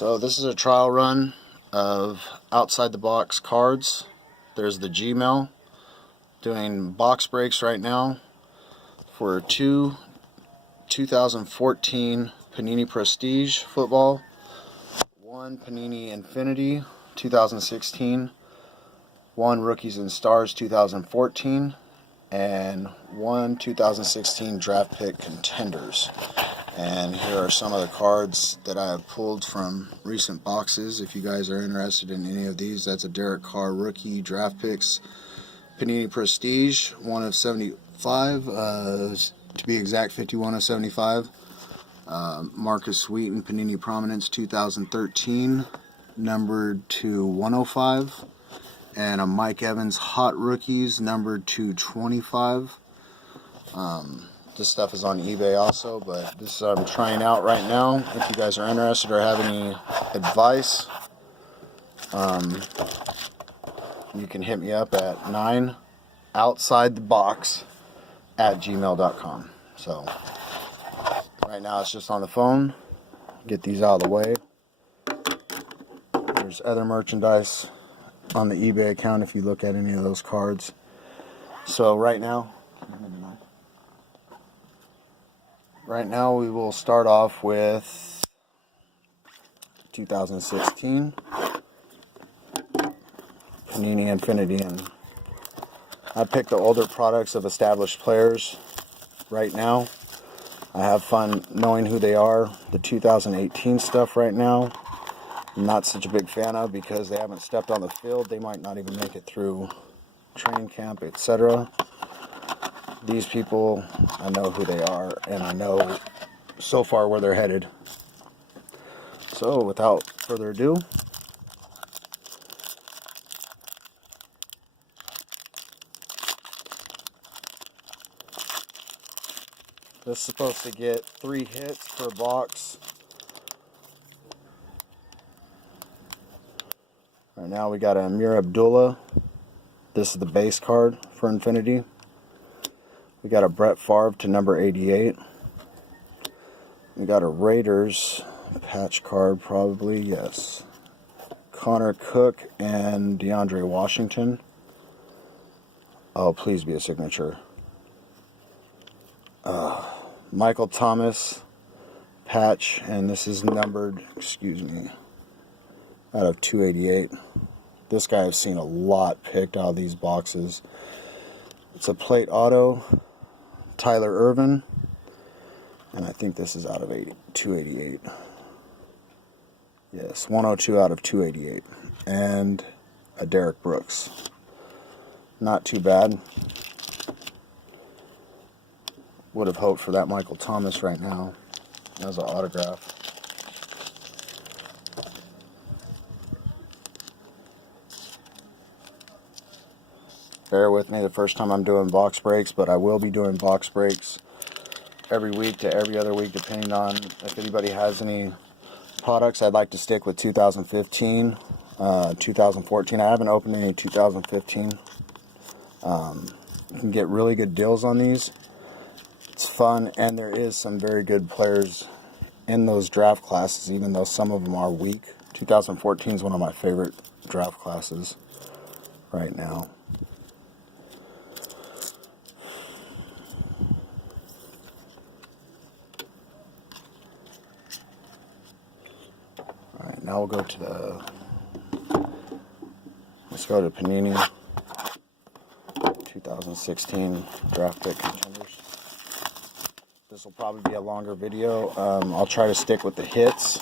So this is a trial run of outside the box cards. There's the Gmail doing box breaks right now for two 2014 Panini Prestige football, one Panini Infinity 2016, one Rookies and Stars 2014, and one 2016 draft pick contenders. And here are some of the cards that I have pulled from recent boxes. If you guys are interested in any of these, that's a Derek Carr rookie draft picks Panini Prestige, 1 of 75, to be exact 51 of 75. Marcus Sweeten Panini Prominence 2013, numbered to 105. And a Mike Evans Hot Rookies, numbered to 25. This stuff is on eBay also, but this is what I'm trying out right now. If you guys are interested or have any advice, you can hit me up at 9outsidethebox@gmail.com. So right now it's just on the phone. Get these out of the way. There's other merchandise on the eBay account if you look at any of those cards. So right now we will start off with 2016 Panini Infinity, and I picked the older products of established players right now. I have fun knowing who they are. The 2018 stuff right now, I'm not such a big fan of because they haven't stepped on the field. They might not even make it through training camp, etc. These people, I know who they are, and I know so far where they're headed. So without further ado, this is supposed to get 3 hits per box. Right now we got a Amir Abdullah. This is the base card for Infinity. We got a Brett Favre to number 88. We got a Raiders patch card, probably, yes. Connor Cook and DeAndre Washington. Oh, please be a signature. Michael Thomas patch, and this is numbered, out of 288. This guy I've seen a lot picked out of these boxes. It's a plate auto, Tyler Irvin, and I think this is out of 288. Yes, 102 out of 288. And a Derek Brooks. Not too bad. Would have hoped for that Michael Thomas right now as an autograph. Bear with me the first time I'm doing box breaks, but I will be doing box breaks every week to every other week, depending on if anybody has any products. I'd like to stick with 2015, 2014. I haven't opened any 2015. You can get really good deals on these. It's fun, and there is some very good players in those draft classes, even though some of them are weak. 2014 is one of my favorite draft classes right now. Alright, now we'll go to let's go to Panini 2016 draft pick contenders. This will probably be a longer video. I'll try to stick with the hits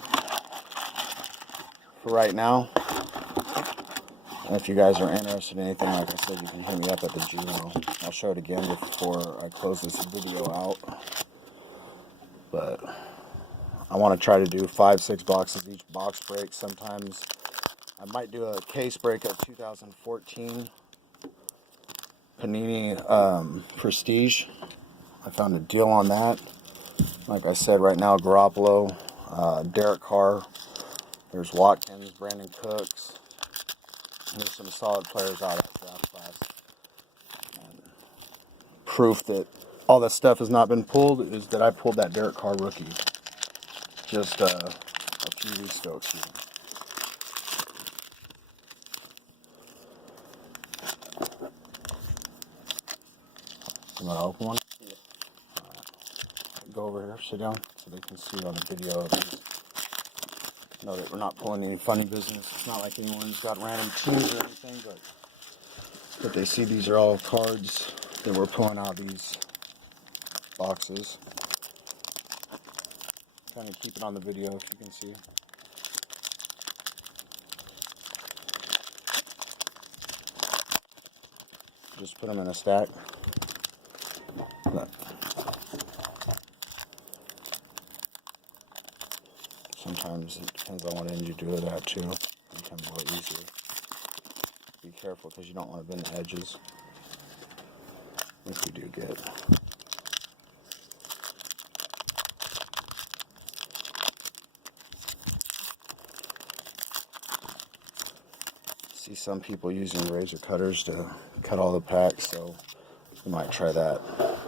for right now. And if you guys are interested in anything, like I said, you can hit me up at the Gmail. I'll show it again before I close this video out. But I want to try to do 5-6 boxes each box break. Sometimes I might do a case break of 2014 Panini Prestige. I found a deal on that. Like I said, right now, Garoppolo, Derek Carr, there's Watkins, Brandon Cooks. There's some solid players out of that draft class. And proof that all that stuff has not been pulled is that I pulled that Derek Carr rookie just a few weeks ago, excuse me. You want to open one? Yeah. Go over here, sit down, so they can see on the video. Know that we're not pulling any funny business. It's not like anyone's got random teams or anything, but they see these are all cards that we're pulling out of these boxes. Trying to keep it on the video if you can see. Just put them in a stack. Look. Sometimes it depends on what end you do it at too. It becomes a little easier. Be careful because you don't want to bend the edges, which we do get. See some people using razor cutters to cut all the packs, so we might try that.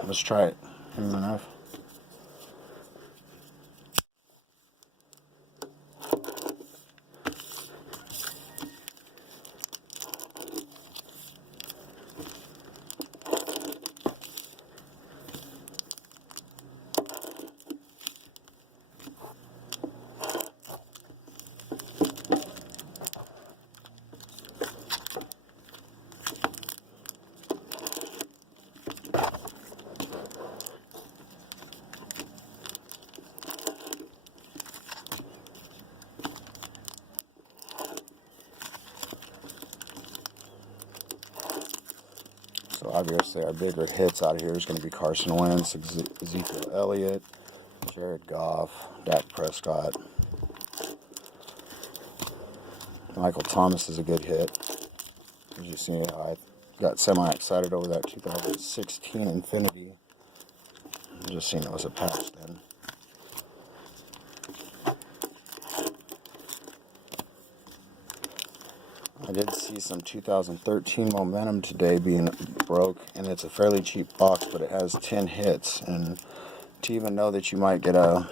Let's try it. Give me my knife. So obviously our bigger hits out of here is going to be Carson Wentz, Ezekiel Elliott, Jared Goff, Dak Prescott. Michael Thomas is a good hit. As you see, I got semi-excited over that 2016 Infinity. Just seen it was a patch then. I did see some 2013 Momentum today being broke, and it's a fairly cheap box, but it has 10 hits. And to even know that you might get a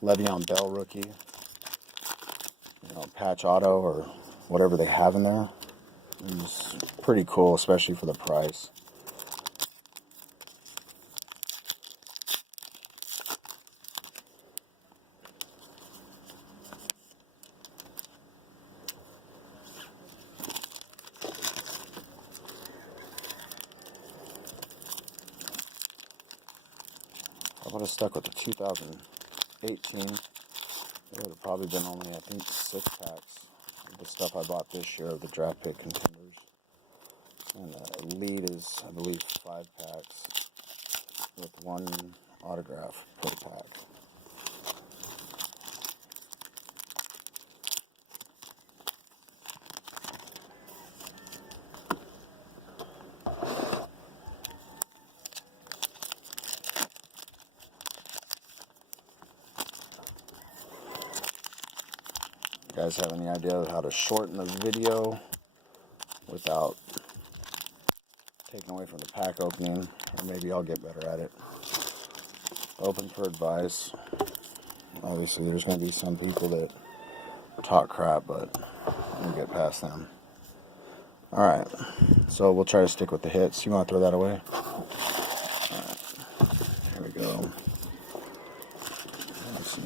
Le'Veon Bell rookie, patch auto or whatever they have in there, is pretty cool, especially for the price. I would have stuck with the 2018. It would have probably been only, I think, 6 packs of the stuff I bought this year of the draft pick contenders. And the lead is, I believe, 5 packs with 1 autograph per pack. You guys have any idea of how to shorten the video without taking away from the pack opening? Or maybe I'll get better at it. Open for advice. Obviously there's going to be some people that talk crap, but we'll get past them. Alright, so we'll try to stick with the hits. You want to throw that away? Alright, here we go. Let's see.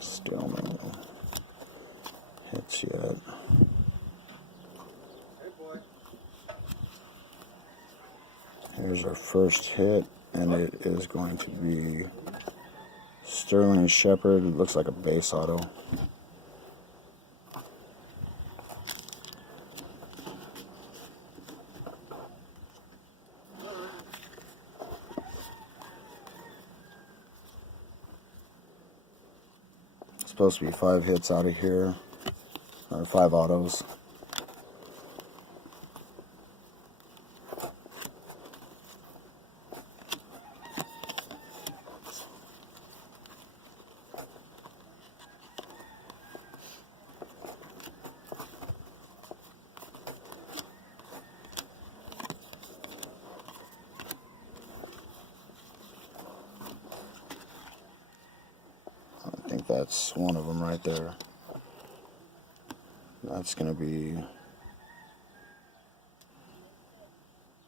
Still no hits yet. Here's our first hit, and it is going to be Sterling Shepard, it looks like a base auto. It's supposed to be 5 hits out of here, or 5 autos. I think that's one of them right there. That's going to be...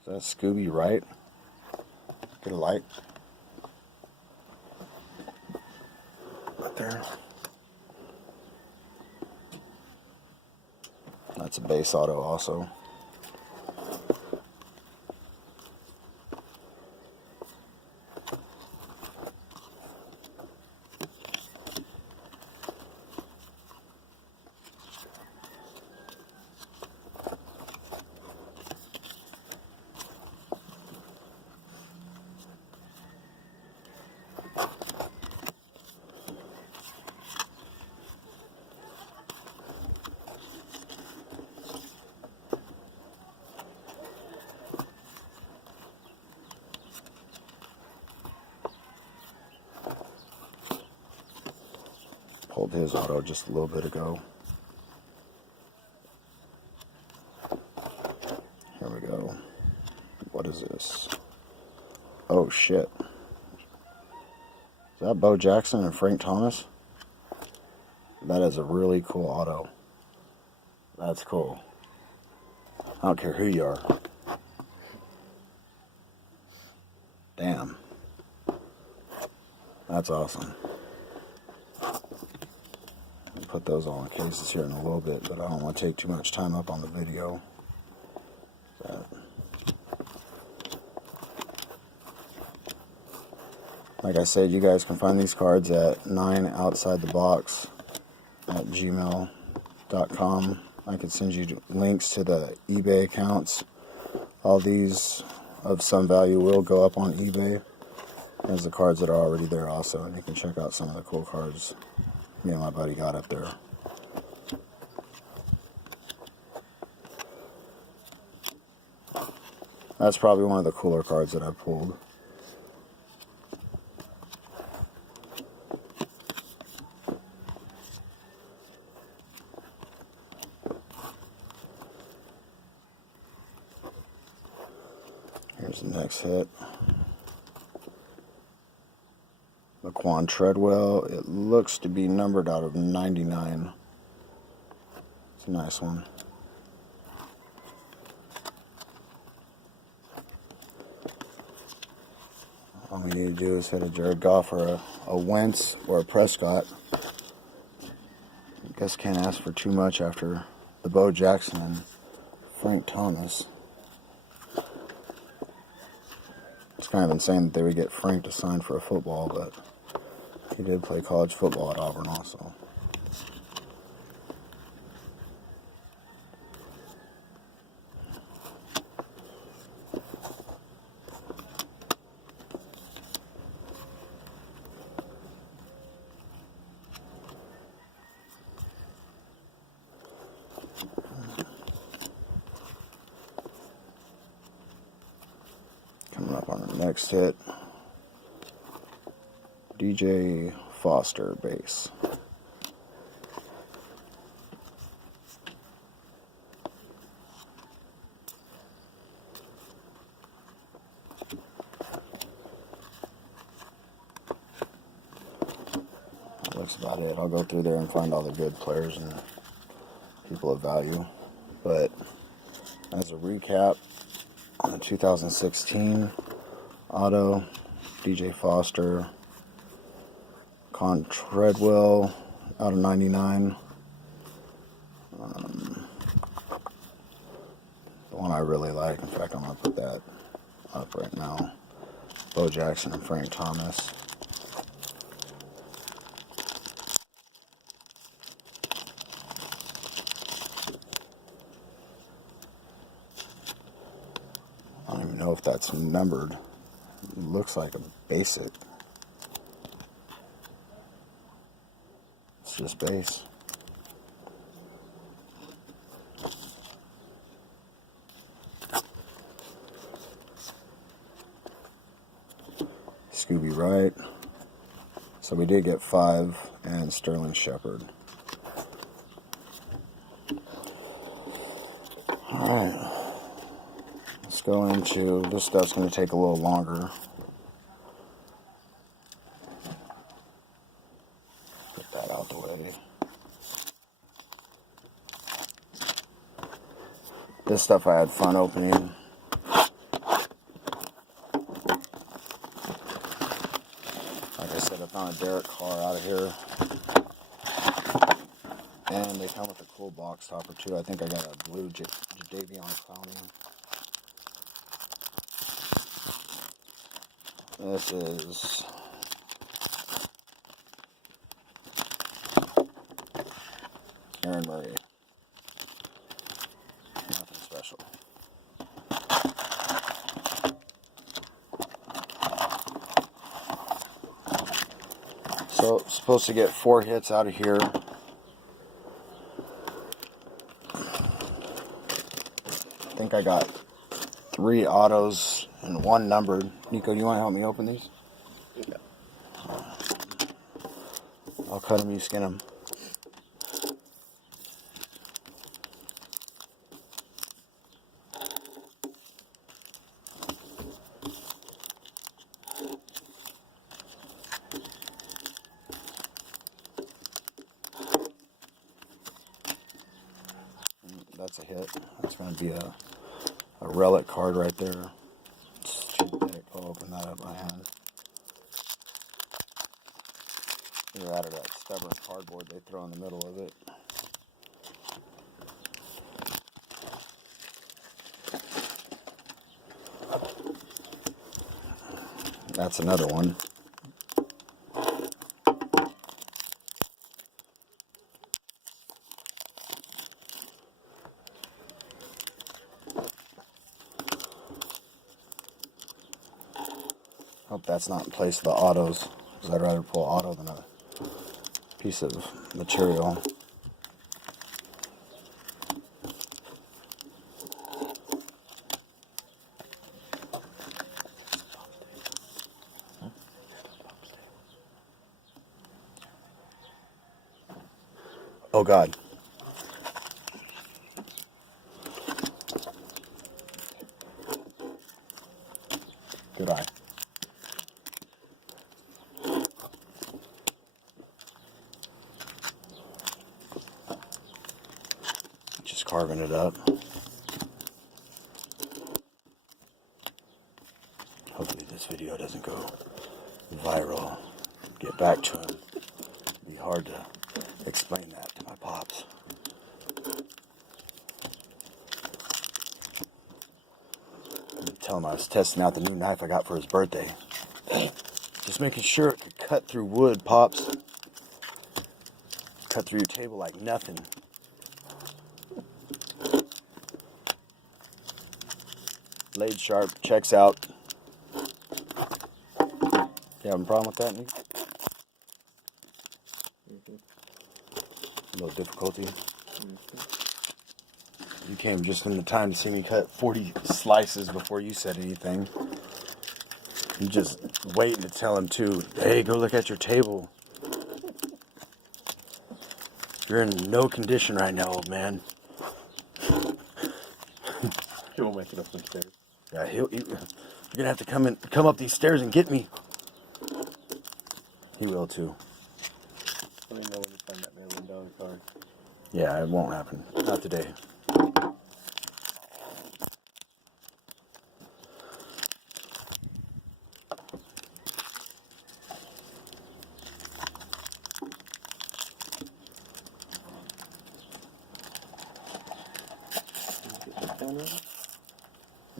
Is that Scooby Wright? Get a light. Right there. That's a base auto also. Pulled his auto just a little bit ago. Here we go. What is this? Oh shit. Is that Bo Jackson and Frank Thomas? That is a really cool auto. That's cool. I don't care who you are. Damn. That's awesome. I'll put those all in cases here in a little bit, but I don't want to take too much time up on the video. Like I said, you guys can find these cards at 9outsidethebox at gmail.com. I can send you links to the eBay accounts. All these of some value will go up on eBay. There's the cards that are already there also, and you can check out some of the cool cards me and my buddy got up there. That's probably one of the cooler cards that I pulled. Here's the next hit. Laquan Treadwell. It looks to be numbered out of 99. It's a nice one. All we need to do is hit a Jared Goff or a Wentz or a Prescott. I guess can't ask for too much after the Bo Jackson and Frank Thomas. It's kind of insane that they would get Frank to sign for a football, but he did play college football at Auburn also. Coming up on the next hit, DJ Foster base. That's about it. I'll go through there and find all the good players and people of value. But as a recap, on the 2016 auto, DJ Foster, Con Treadwell out of 99. The one I really like, in fact, I'm going to put that up right now. Bo Jackson and Frank Thomas. even know if that's numbered. It looks like a basic. It's just base. Scooby Wright. So we did get 5 and Sterling Shepard. Alright. Let's go into, this stuff's going to take a little longer. Get that out the way. This stuff I had fun opening. Like I said, I found a Derek Carr out of here. And they come with a cool box topper too. I think I got a blue Jadeveon Clowney. This is Aaron Murray. Nothing special. So, supposed to get 4 hits out of here. I think I got 3 autos and 1 numbered. Nico, do you want to help me open these? Yeah. I'll cut them, you skin them. That's a hit. That's going to be a relic card right there. I'll open that up by hand. Either out of that stubborn cardboard they throw in the middle of it. That's another one. Hope that's not in place of the autos, because I'd rather pull auto than a piece of material. Oh God. Goodbye. Just carving it up. Hopefully this video doesn't go viral. Get back to him. It'd be hard to explain that to my pops. Tell him I was testing out the new knife I got for his birthday. Just making sure it could cut through wood, Pops. Cut through your table like nothing. Blade sharp, checks out. You having a problem with that, Nick? A little difficulty. You came just in the time to see me cut 40 slices before you said anything. You just waiting to tell him too, hey, go look at your table. You're in no condition right now, old man. He won't make it up some stairs. Yeah, you're gonna have to come up these stairs and get me. He will too. Let me know when you find that man window in the car. Yeah, it won't happen. Not today.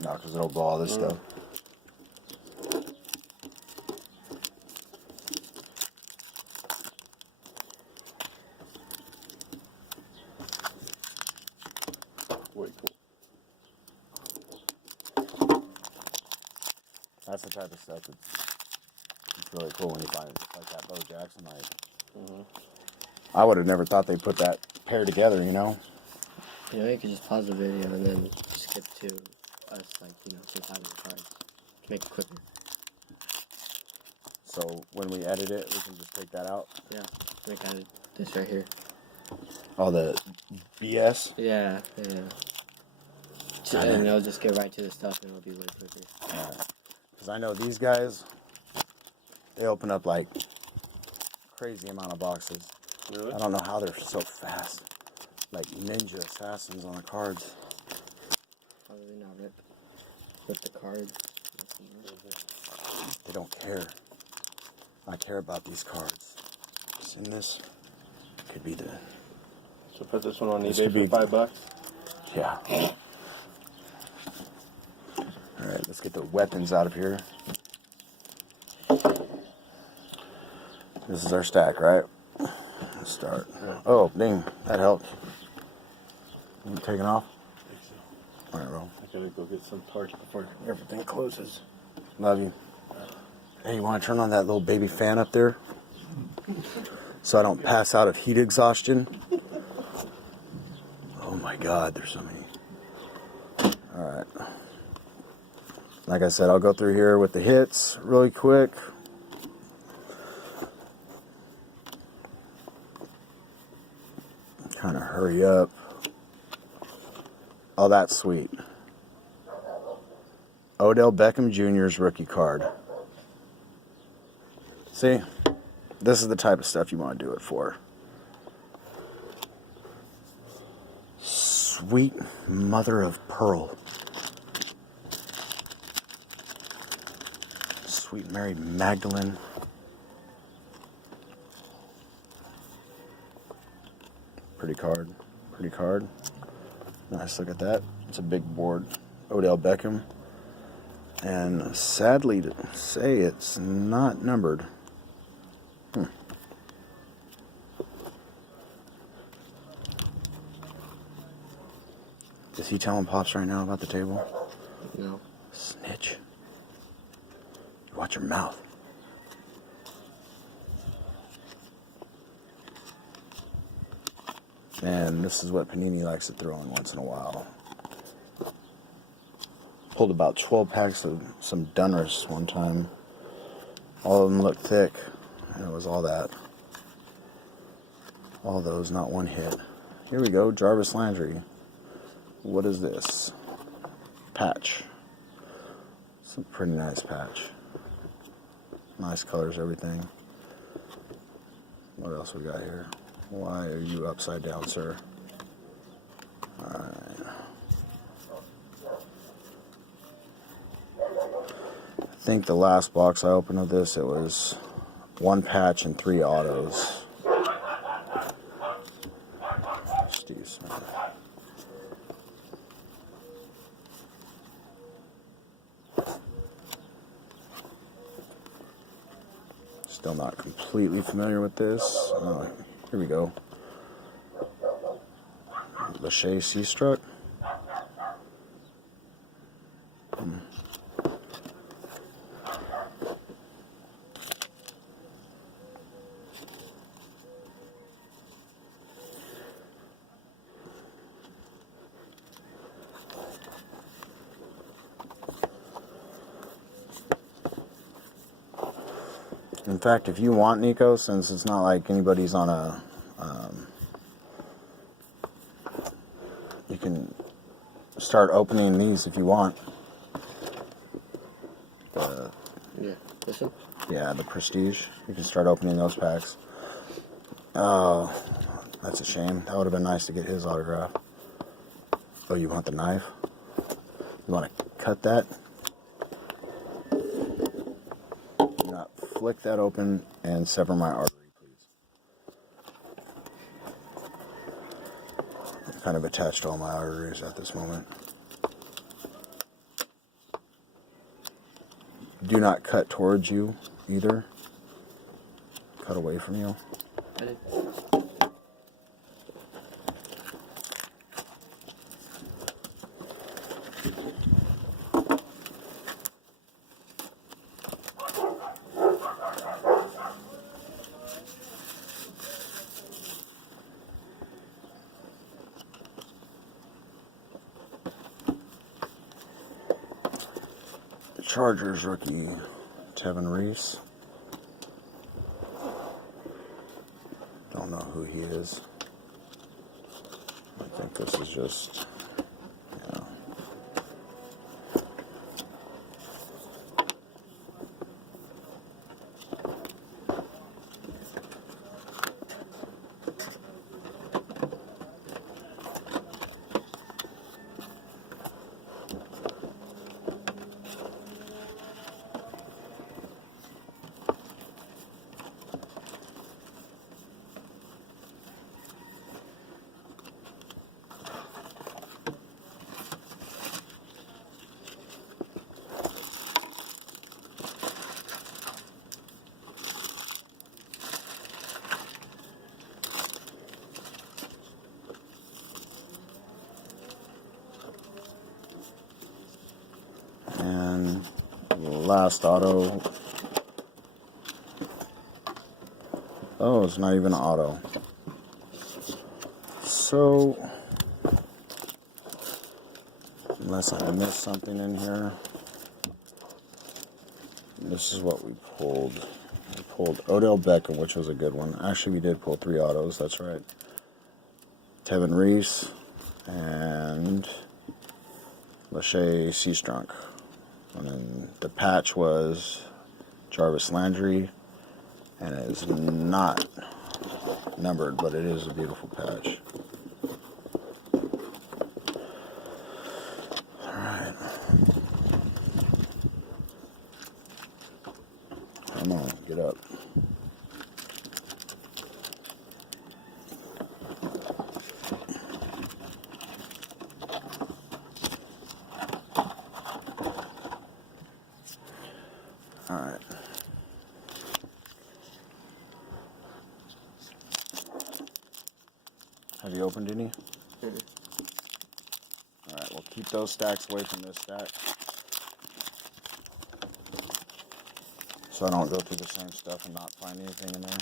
No, because it'll blow all this stuff. Way cool. That's the type of stuff it's really cool when you find it like that Bo Jackson. Like, I would have never thought they'd put that pair together, you know? You know, you could just pause the video and then skip to us, like, you know, sometimes the cards to make it quicker. So when we edit it, we can just take that out? Yeah, like this right here. Oh, the BS? Yeah. And it'll just get right to the stuff and it'll be way quicker. Because I know these guys, they open up like crazy amount of boxes. Really? I don't know how they're so fast. Like ninja assassins on the cards. How do they not rip the card? They don't care. I care about these cards. And this could be the... So put this one on This eBay could be- for $5. Yeah. Alright, let's get the weapons out of here. This is our stack, right? Let's start. Oh, dang. That helps. You taking off? Alright, bro. I gotta go get some parts before everything closes. Love you. Hey, you want to turn on that little baby fan up there? So I don't pass out of heat exhaustion? Oh my God, there's so many. Alright. Like I said, I'll go through here with the hits really quick. Kind of hurry up. Oh, that's sweet. Odell Beckham Jr.'s rookie card. See? This is the type of stuff you want to do it for. Sweet mother of pearl. Sweet Mary Magdalene. Pretty card. Pretty card. Nice, look at that. It's a big board. Odell Beckham. And sadly to say, it's not numbered. Is he telling Pops right now about the table? No. Snitch. Watch your mouth. And this is what Panini likes to throw in once in a while. Pulled about 12 packs of some Donruss one time. All of them looked thick. And it was all that. All those, not one hit. Here we go, Jarvis Landry. What is this? Patch. It's a pretty nice patch. Nice colors, everything. What else we got here? Why are you upside down, sir? Alright. I think the last box I opened of this, it was one patch and 3 autos. Steve Smith. Still not completely familiar with this. Here we go. Lachey Seastruck. In fact, if you want, Nico, since it's not like anybody's on a, you can start opening these if you want. Yeah, this one? Yeah, the Prestige. You can start opening those packs. Oh, that's a shame. That would have been nice to get his autograph. Oh, you want the knife? You want to cut that? Do not flick that open and sever my artery, please. I'm kind of attached to all my arteries at this moment. Do not cut towards you either. Cut away from you. I did. Chargers rookie, Tevin Reese. Don't know who he is. I think this is just, yeah. And last auto. Oh, it's not even an auto. So, unless I missed something in here, this is what we pulled. We pulled Odell Beckham, which was a good one. Actually, we did pull 3 autos, that's right. Tevin Reese and Lachey Seastrunk. And then the patch was Jarvis Landry, and it is not numbered, but it is a beautiful patch. Alright. Come on, get up. Alright. Have you opened any? Mm-hmm. Alright, we'll keep those stacks away from this stack, so I don't go through the same stuff and not find anything in there.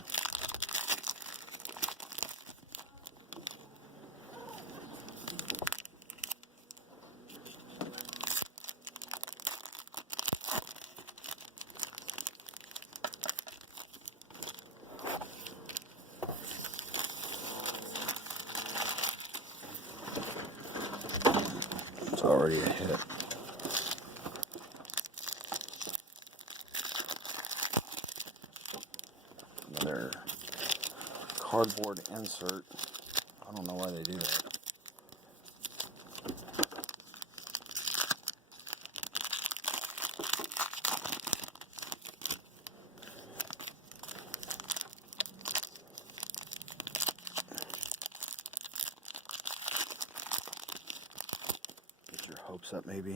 It's already a hit. Another cardboard insert. I don't know why they do that. Get your hopes up, maybe.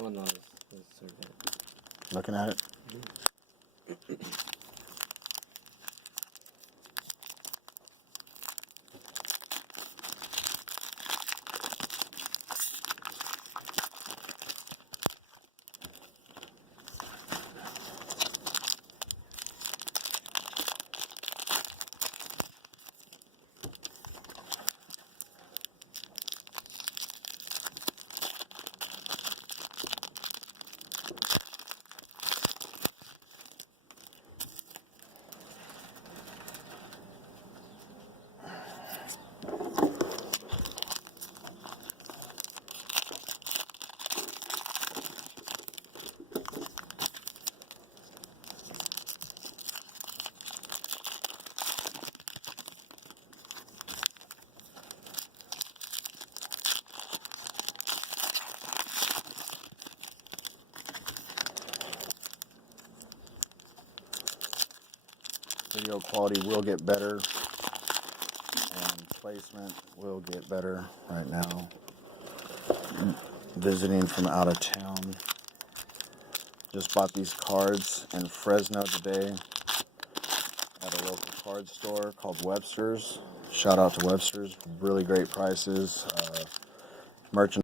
Oh no, it's so good. Looking at it. Video quality will get better, and placement will get better. Right now, visiting from out of town. Just bought these cards in Fresno today at a local card store called Webster's. Shout out to Webster's. Really great prices. Merchandise.